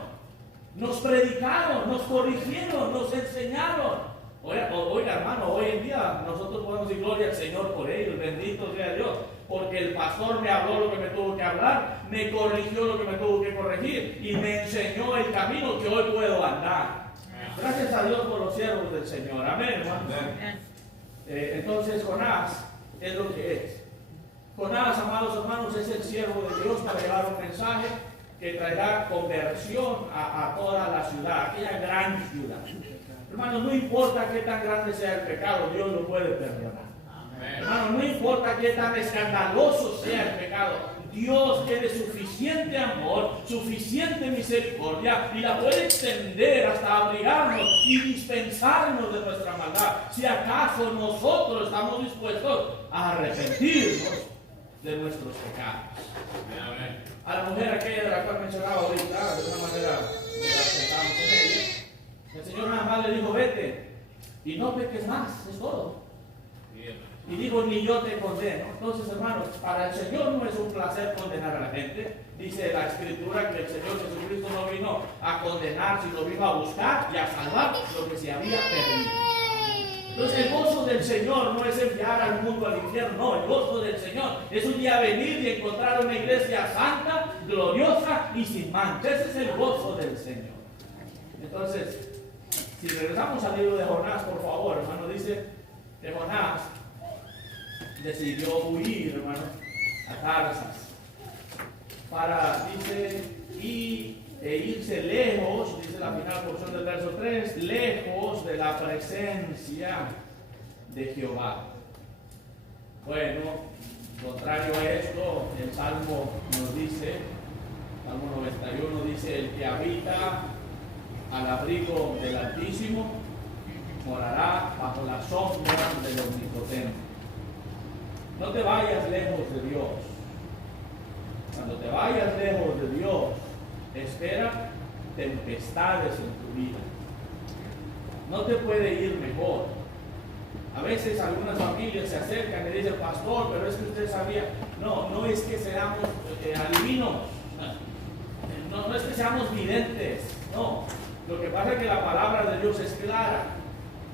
nos predicaron, nos corrigieron, nos enseñaron? Oiga, hermano, hoy en día nosotros podemos decir gloria al Señor por ellos, bendito sea Dios, porque el pastor me habló lo que me tuvo que hablar, me corrigió lo que me tuvo que corregir y me enseñó el camino que hoy puedo andar. Gracias a Dios por los siervos del Señor. Amén, hermano. Entonces Jonás es lo que es. Jonás, amados hermanos, es el siervo de Dios para llevar un mensaje que traerá conversión a toda la ciudad, aquella gran ciudad. Hermanos, no importa qué tan grande sea el pecado, Dios lo puede perdonar. Hermanos, no importa qué tan escandaloso sea el pecado, Dios tiene suficiente amor, suficiente misericordia y la puede extender hasta abrigarnos y dispensarnos de nuestra maldad, si acaso nosotros estamos dispuestos a arrepentirnos de nuestros pecados. A la mujer aquella de la cual mencionaba ahorita, de una manera pensamos en ella, el Señor nada más le dijo: vete y no peques más, es todo. Y digo, ni yo te condeno. Entonces, hermanos, para el Señor no es un placer condenar a la gente. Dice la Escritura que el Señor Jesucristo no vino a condenar, sino vino a buscar y a salvar lo que se había perdido. Entonces, el gozo del Señor no es enviar al mundo al infierno, no. El gozo del Señor es un día venir y encontrar una iglesia santa, gloriosa y sin mancha. Ese es el gozo del Señor. Entonces, si regresamos al libro de Jonás, por favor, hermano, dice que Jonás decidió huir, hermano, a Tarsas, dice, irse lejos, dice la final porción del verso 3, lejos de la presencia de Jehová. Bueno, contrario a esto, el Salmo nos dice, Salmo 91 dice: el que habita al abrigo del Altísimo, morará bajo la sombra del Omnipotente. No te vayas lejos de Dios. Cuando te vayas lejos de Dios, espera tempestades en tu vida. No te puede ir mejor. A veces algunas familias se acercan y dicen, pastor, pero es que usted sabía. No es que seamos adivinos. No es que seamos videntes. No. Lo que pasa es que la palabra de Dios es clara.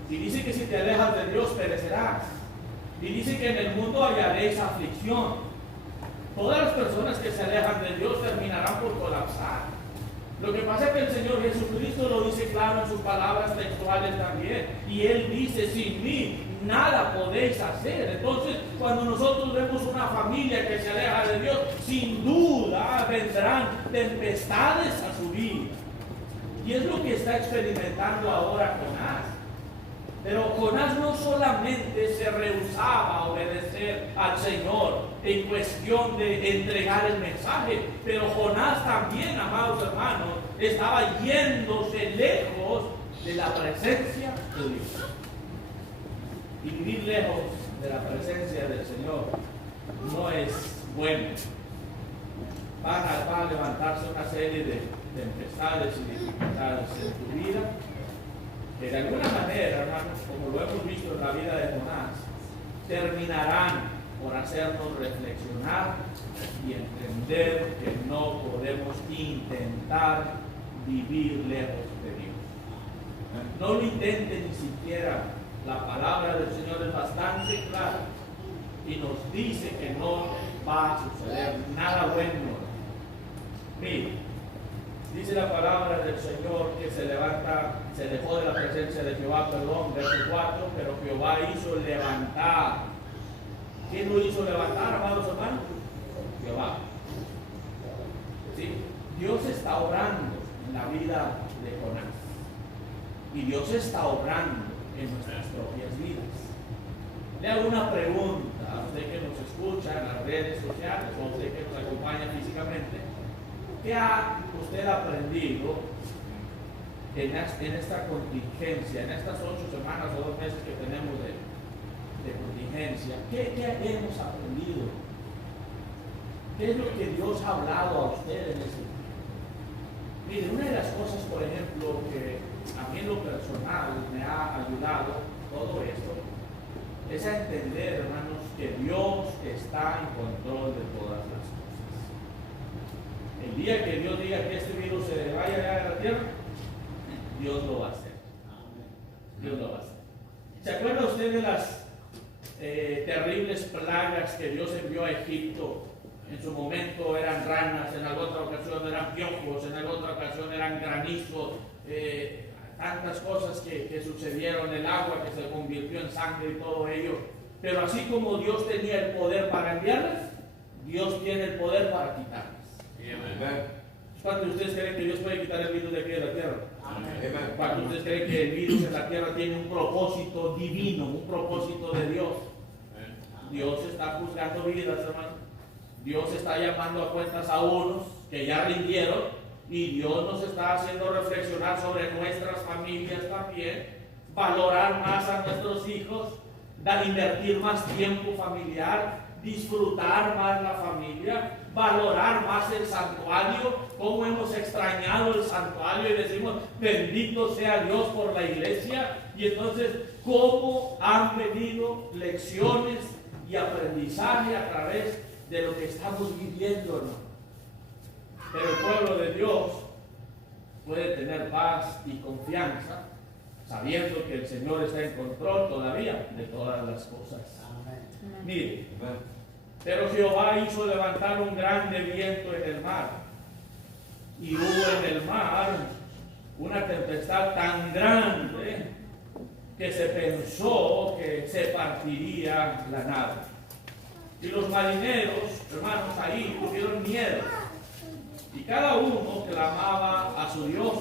Y dice que si te alejas de Dios perecerás. Y dice que en el mundo hallaréis aflicción. Todas las personas que se alejan de Dios terminarán por colapsar. Lo que pasa es que el Señor Jesucristo lo dice claro en sus palabras textuales también. Y Él dice, sin mí nada podéis hacer. Entonces, cuando nosotros vemos una familia que se aleja de Dios, sin duda vendrán tempestades a su vida. Y es lo que está experimentando ahora Jonás. Pero Jonás no solamente se rehusaba a obedecer al Señor en cuestión de entregar el mensaje, pero Jonás también, amados hermanos, estaba yéndose lejos de la presencia de Dios. Y vivir lejos de la presencia del Señor no es bueno. Va a levantarse una serie de tempestades y dificultades en tu vida, que de alguna manera, hermanos, como lo hemos visto en la vida de Jonás, terminarán por hacernos reflexionar y entender que no podemos intentar vivir lejos de Dios. No lo intenten ni siquiera. La palabra del Señor es bastante clara y nos dice que no va a suceder nada bueno. Mire, dice la palabra del Señor que se dejó de la presencia de Jehová, verso 4, pero Jehová hizo levantar. ¿Quién lo hizo levantar, amados hermanos? Jehová. ¿Sí? Dios está obrando en la vida de Jonás. Y Dios está obrando en nuestras propias vidas. Le hago una pregunta a usted que nos escucha en las redes sociales o a usted que nos acompaña físicamente. ¿Qué ha usted aprendido en esta contingencia, en estas 8 semanas o 2 meses que tenemos de contingencia? ¿Qué hemos aprendido? ¿Qué es lo que Dios ha hablado a usted en ese tiempo? Mire, una de las cosas, por ejemplo, que a mí en lo personal me ha ayudado todo esto, es a entender, hermanos, que Dios está en control de todas las cosas. El día que Dios diga que este virus se vaya de la tierra, Dios lo va a hacer. Dios lo va a hacer. ¿Se acuerda usted de las terribles plagas que Dios envió a Egipto? En su momento eran ranas, en alguna otra ocasión eran piojos, en alguna otra ocasión eran granizo, tantas cosas que sucedieron, el agua que se convirtió en sangre y todo ello. Pero así como Dios tenía el poder para enviarlas, Dios tiene el poder para quitarlas. ¿Cuántos de ustedes creen que Dios puede quitar el virus de aquí de la tierra? ¿Cuántos de ustedes creen que el virus en la tierra tiene un propósito divino, un propósito de Dios? Dios está juzgando vidas, hermano. Dios está llamando a cuentas a unos que ya rindieron y Dios nos está haciendo reflexionar sobre nuestras familias también, valorar más a nuestros hijos, invertir más tiempo familiar, disfrutar más la familia, valorar más el santuario, cómo hemos extrañado el santuario y decimos bendito sea Dios por la iglesia, y entonces cómo han venido lecciones y aprendizaje a través de lo que estamos viviendo, hermano. Pero el pueblo de Dios puede tener paz y confianza sabiendo que el Señor está en control todavía de todas las cosas. Mire, pero Jehová hizo levantar un grande viento en el mar, y hubo en el mar una tempestad tan grande que se pensó que se partiría la nave. Y los marineros, hermanos, ahí tuvieron miedo, y cada uno clamaba a su Dios,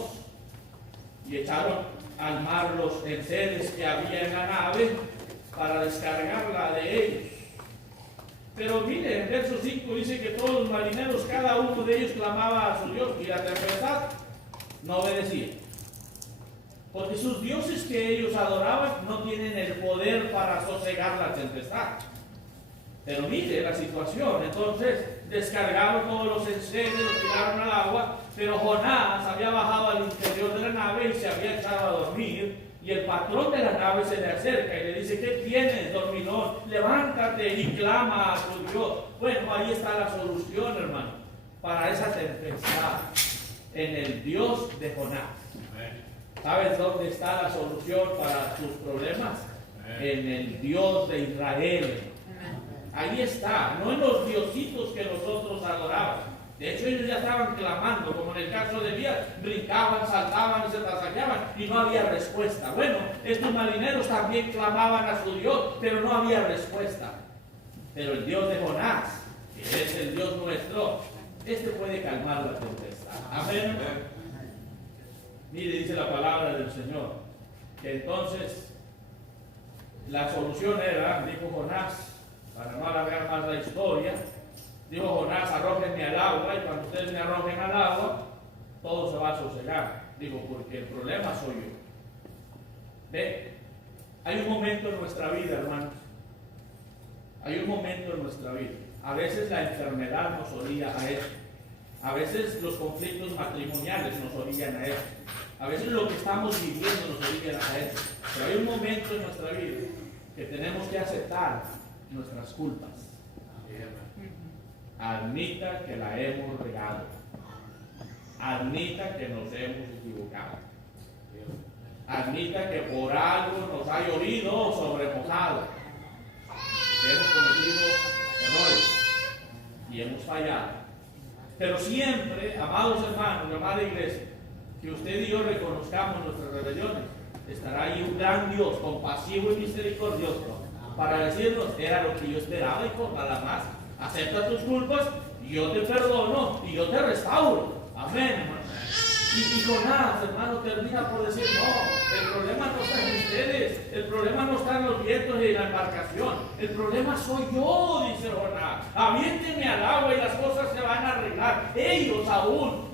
y echaron al mar los enseres que había en la nave para descargarla de ellos. Pero mire, en verso 5 dice que todos los marineros, cada uno de ellos clamaba a su Dios, y la tempestad no obedecía. Porque sus dioses que ellos adoraban no tienen el poder para sosegar la tempestad. Pero mire la situación. Entonces descargaron todos los enseres, los tiraron al agua, pero Jonás había bajado al interior de la nave y se había echado a dormir. Y el patrón de la nave se le acerca y le dice: ¿qué tienes, dormilón? Levántate y clama a tu Dios. Bueno, ahí está la solución, hermano, para esa tempestad, en el Dios de Jonás. ¿Sabes dónde está la solución para tus problemas? En el Dios de Israel. Ahí está, no en los diositos que nosotros adorábamos. De hecho, ellos ya estaban clamando, como en el caso de Elías, brincaban, saltaban y se tasaqueaban y no había respuesta. Bueno, estos marineros también clamaban a su Dios, pero no había respuesta. Pero el Dios de Jonás, que es el Dios nuestro, este puede calmar la tempestad. Amén. Mire, dice la palabra del Señor, que entonces la solución era, dijo Jonás, para no alargar más la historia, dijo Jonás: arrójenme al agua, y cuando ustedes me arrojen al agua, todo se va a sosegar. Digo, porque el problema soy yo. ¿Ve? Hay un momento en nuestra vida, hermanos. Hay un momento en nuestra vida. A veces la enfermedad nos orilla a eso. A veces los conflictos matrimoniales nos orillan a eso. A veces lo que estamos viviendo nos orilla a eso. Pero hay un momento en nuestra vida que tenemos que aceptar nuestras culpas. Admita que la hemos regado. Admita que nos hemos equivocado. Admita que por algo nos ha llovido o sobremojado. Que hemos cometido errores y hemos fallado. Pero siempre, amados hermanos, amada iglesia, que usted y yo reconozcamos nuestras rebeliones, estará ahí un gran Dios compasivo y misericordioso para decirnos: era lo que yo esperaba, hijo, nada más. Acepta tus culpas y yo te perdono y yo te restauro. Amén, hermano. Y Jonás, hermano, termina por decir: no, el problema no está en ustedes, el problema no está en los vientos y en la embarcación, el problema soy yo, dice Jonás. Aviéntenme al agua y las cosas se van a arreglar. Ellos aún,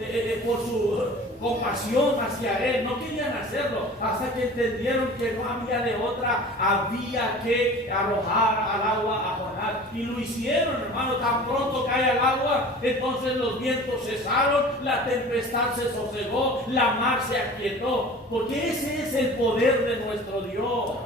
por su compasión hacia él, no querían hacerlo, hasta que entendieron que no había de otra, había que arrojar al agua a Jonás, y lo hicieron, hermano. Tan pronto cae al agua, entonces los vientos cesaron, la tempestad se sosegó, la mar se aquietó, porque ese es el poder de nuestro Dios.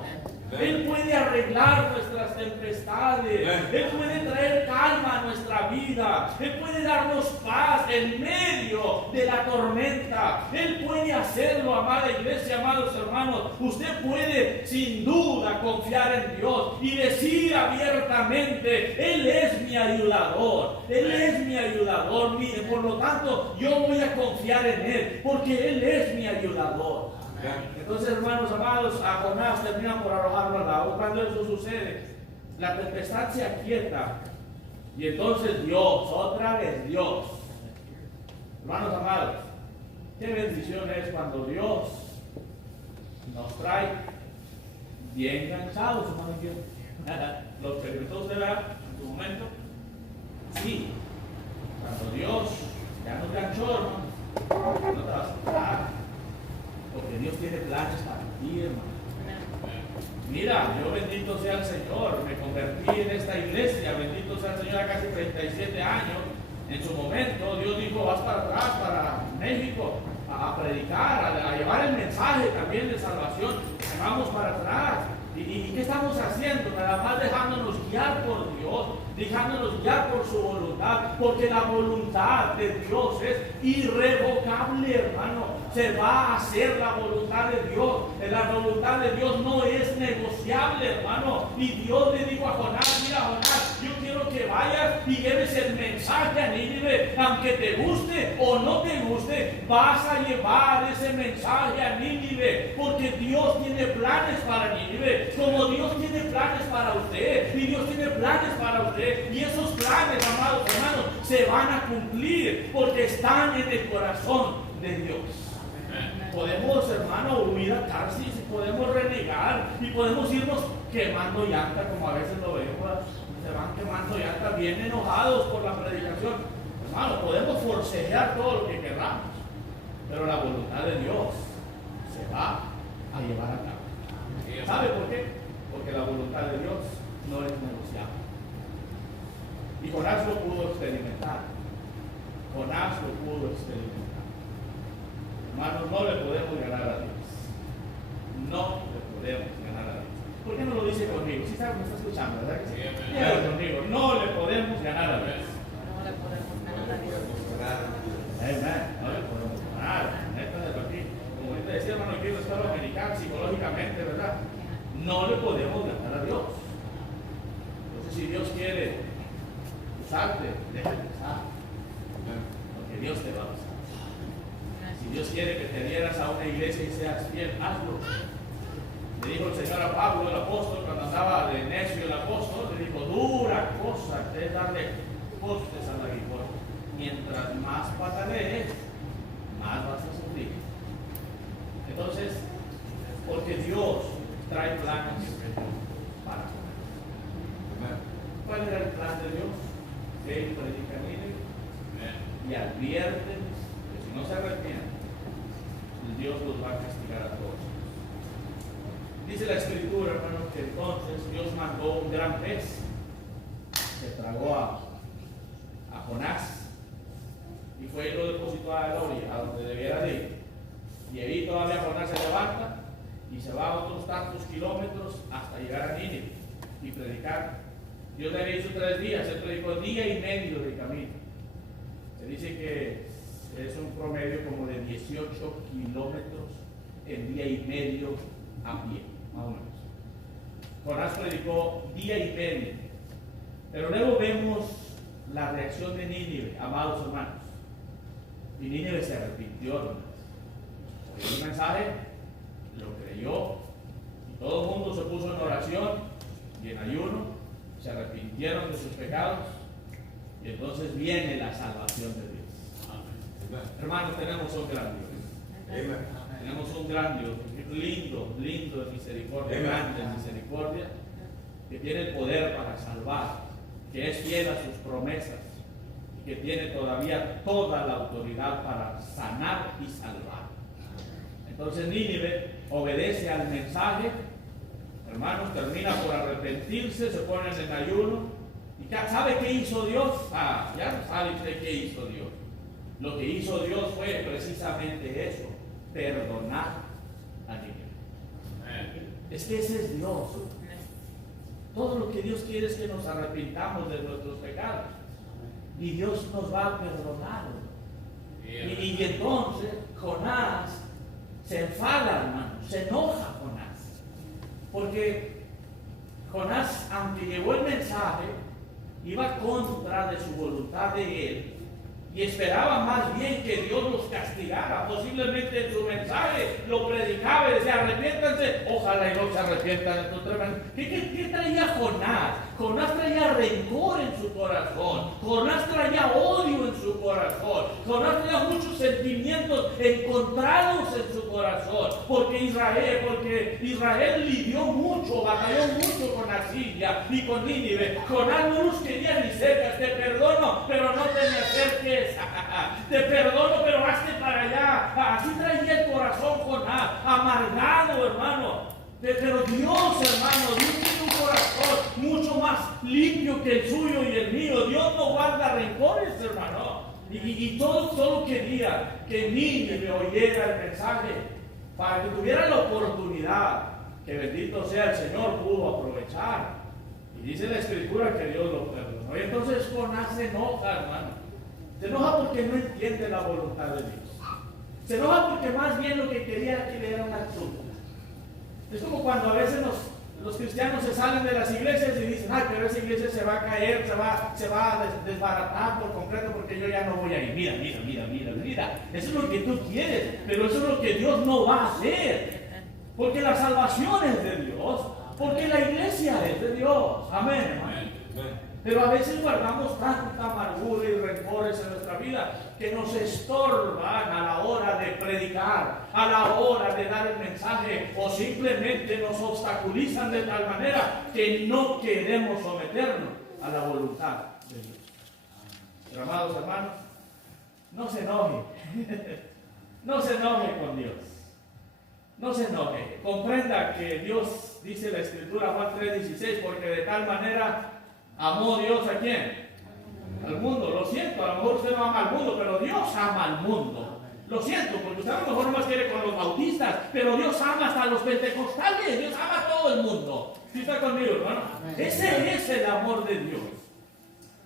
Él puede arreglar nuestras tempestades. Él puede traer calma a nuestra vida. Él puede darnos paz en medio de la tormenta. Él puede hacerlo, amada iglesia, amados hermanos. Usted puede sin duda confiar en Dios y decir abiertamente: Él es mi ayudador. Él es mi ayudador. Mire, por lo tanto, yo voy a confiar en Él, porque Él es mi ayudador. Entonces, hermanos amados, a Jonás terminan por arrojarlo al agua. Cuando eso sucede, la tempestad se aquieta y entonces Dios, otra vez Dios. Hermanos amados, qué bendición es cuando Dios nos trae bien enganchados, hermano. ¿Lo experimentó usted en su momento? Sí. Cuando Dios ya nos ganchó, hermano, no te vas a quitar. Porque Dios tiene planes para ti, hermano. Mira, yo, bendito sea el Señor, me convertí en esta iglesia, bendito sea el Señor, a casi 37 años. En su momento Dios dijo: vas para atrás, para México, a predicar, a llevar el mensaje también de salvación. Vamos para atrás. ¿Y qué estamos haciendo? Nada más dejándonos guiar por Dios, dejándonos guiar por su voluntad, porque la voluntad de Dios es irrevocable, hermano. Se va a hacer la voluntad de Dios. La voluntad de Dios no es negociable, hermano. Y Dios le dijo a Jonás: mira, Jonás, yo quiero que vayas y lleves el mensaje a Nínive. Aunque te guste o no te guste, vas a llevar ese mensaje a Nínive, porque Dios tiene planes para Nínive, como Dios tiene planes para usted, y Dios tiene planes para usted, y esos planes, amados hermanos, se van a cumplir porque están en el corazón de Dios. Podemos, hermano, huir a Tarsis, podemos renegar y podemos irnos quemando llanta, como a veces lo vemos. Se van quemando llanta, bien enojados por la predicación. Hermano, podemos forcejear todo lo que queramos, pero la voluntad de Dios se va a llevar a cabo. ¿Sabe por qué? Porque la voluntad de Dios no es negociable. Y Jonás lo pudo experimentar. Jonás lo pudo experimentar. Hermanos, no le podemos ganar a Dios. No le podemos ganar a Dios. ¿Por qué no lo dice conmigo? ¿Sí sabe? Me está escuchando, ¿verdad que sí? Dígalo conmigo. No le podemos ganar a Dios. No le podemos ganar a Dios. Amen. No le podemos ganar. Neta de aquí. Como ahorita decía hermano aquí en la escuela americana, psicológicamente, ¿verdad? No le podemos ganar a Dios. Entonces, si Dios quiere usarte, déjate usar. Porque Dios te va a usar. Si Dios quiere que te adhieras a una iglesia y seas fiel, hazlo. Le dijo el Señor a Pablo, el apóstol, cuando andaba de necio el apóstol, le dijo, dura cosa es darle costes al aguijón. Mientras más patalees, más vas a sufrir. Entonces, porque Dios trae planes para comer. ¿Cuál era el plan de Dios? Que Él predica y advierte que si no se arrepienten, Dios los va a castigar a todos. Dice la Escritura, hermano, que entonces Dios mandó un gran pez que tragó a Jonás y fue y lo depositó a la orilla, a donde debiera de ir. Y ahí todavía Jonás se levanta y se va a otros tantos kilómetros hasta llegar a Nínive y predicar. Dios le había dicho 3 días, él predicó día y medio de camino. Se dice que es un promedio como de 18 kilómetros en día y medio a pie, más o menos. Jonás predicó día y medio. Pero luego vemos la reacción de Nínive, amados hermanos. Y Nínive se arrepintió, hermanos. Oyó el mensaje, lo creyó, y todo el mundo se puso en oración y en ayuno, se arrepintieron de sus pecados, y entonces viene la salvación de Dios. Hermanos, tenemos un gran Dios. Tenemos un gran Dios, lindo de misericordia, grande en misericordia, que tiene el poder para salvar, que es fiel a sus promesas, y que tiene todavía toda la autoridad para sanar y salvar. Entonces Nínive obedece al mensaje, hermanos, termina por arrepentirse, se ponen en ayuno. ¿Y sabe qué hizo Dios? Ya sabe usted qué hizo Dios. Lo que hizo Dios fue precisamente eso, perdonar a Nínive. Es que ese es Dios. Todo lo que Dios quiere es que nos arrepintamos de nuestros pecados. Y Dios nos va a perdonar. Y entonces Jonás se enfada, hermano, se enoja Jonás. Porque Jonás, aunque llegó el mensaje, iba contra de su voluntad de él. Y esperaba más bien que Dios los castigara. Posiblemente en su mensaje lo predicaba y decía, arrepiéntanse. Ojalá y no se arrepientan. ¿Qué traía Jonás? Jonás traía rencor en su corazón. Jonás traía odio en su corazón. Jonás traía muchos sentimientos encontrados en su corazón. Porque Israel lidió mucho, batalló mucho con Asiria y con Nínive. Jonás no los quería ni cerca. Te perdono, pero no te me acerques. Te perdono, pero hazte para allá. Así traía el corazón Jonás, amargado, hermano. Pero Dios, hermano, Dios tiene un corazón mucho más limpio que el suyo y el mío. Dios no guarda rencores, hermano. Y todo solo quería que Nínive oyera el mensaje para que tuviera la oportunidad, que bendito sea el Señor, pudo aprovechar. Y dice la Escritura que Dios lo perdonó. Y entonces Jonás se enoja, hermano. Se enoja porque no entiende la voluntad de Dios. Se enoja porque más bien lo que quería era que le dieran una ayuda. Es como cuando a veces los cristianos se salen de las iglesias y dicen, pero esa iglesia se va a caer, se va a desbaratar por completo porque yo ya no voy a ir. Mira. Eso es lo que tú quieres, pero eso es lo que Dios no va a hacer. Porque la salvación es de Dios, porque la iglesia es de Dios. Amén, hermano. Pero a veces guardamos tanta amargura y rencores en nuestra vida que nos estorban a la hora de predicar, a la hora de dar el mensaje, o simplemente nos obstaculizan de tal manera que no queremos someternos a la voluntad de Dios. Pero, amados hermanos, no se enoje. No se enoje con Dios. No se enoje, comprenda que Dios, dice la Escritura, Juan 3:16, porque de tal manera amó Dios a quién, al mundo. Lo siento, a lo mejor usted no ama al mundo, pero Dios ama al mundo. Lo siento, porque usted a lo mejor no más quiere con los bautistas, pero Dios ama hasta los pentecostales, Dios ama a todo el mundo. ¿Sí está conmigo, hermano? Ese es el amor de Dios.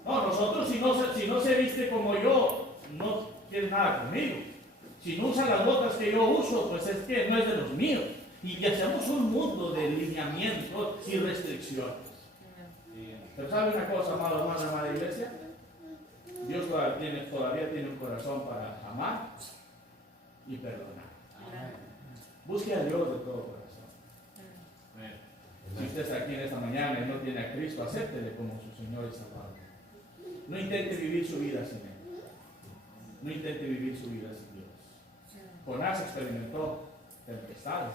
No, nosotros si no se viste como yo, no quiere nada conmigo. Si no usa las botas que yo uso, pues es que no es de los míos. Y hacemos un mundo de lineamientos y restricciones. Pero ¿sabe una cosa, amado hermano, amada iglesia? Dios todavía tiene un corazón para amar y perdonar. Busque a Dios de todo corazón. Si usted está aquí en esta mañana y no tiene a Cristo, acéptele como su Señor y Salvador. No intente vivir su vida sin Él. No intente vivir su vida sin Dios. Jonás experimentó tempestades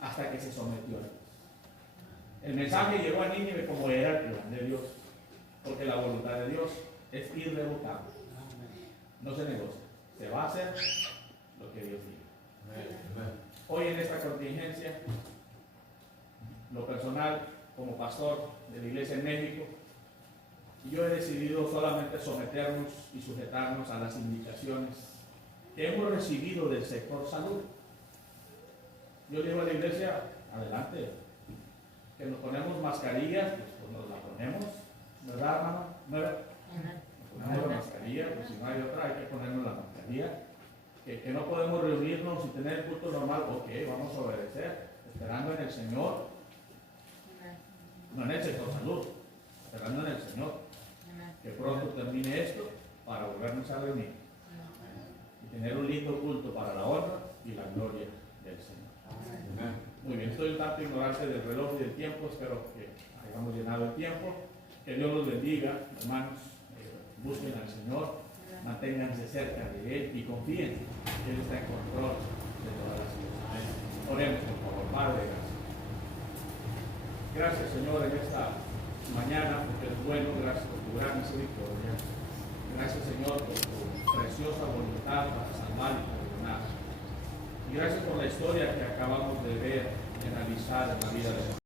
hasta que se sometió a Dios. El mensaje llegó a Nínive como era el plan de Dios, porque la voluntad de Dios es irrevocable. No se negocia. Se va a hacer lo que Dios diga. Hoy en esta contingencia, lo personal, como pastor de la iglesia en México, yo he decidido solamente someternos y sujetarnos a las indicaciones que hemos recibido del sector salud. Yo digo a la iglesia, adelante, que nos ponemos mascarillas, pues nos la ponemos, ¿verdad, hermano? Nos ponemos la mascarilla, pues si no hay otra hay que ponernos la mascarilla. Que no podemos reunirnos y tener el culto normal, ok, vamos a obedecer, esperando en el Señor, no en el sector salud, esperando en el Señor, que pronto termine esto para volvernos a reunir y tener un lindo culto para la honra y la gloria del Señor. Muy bien, estoy un tanto ignorante del reloj y del tiempo, espero que hayamos llenado el tiempo. Que Dios los bendiga, hermanos, busquen al Señor, manténganse cerca de Él y confíen que Él está en control de todas las cosas. Oremos, por favor. Padre, gracias, Señor, en esta mañana, porque es bueno, gracias por tu gran misericordia. Gracias, Señor, por tu preciosa voluntad para salvar y perdonar. Y gracias por la historia que acabamos de ver y analizar en la vida de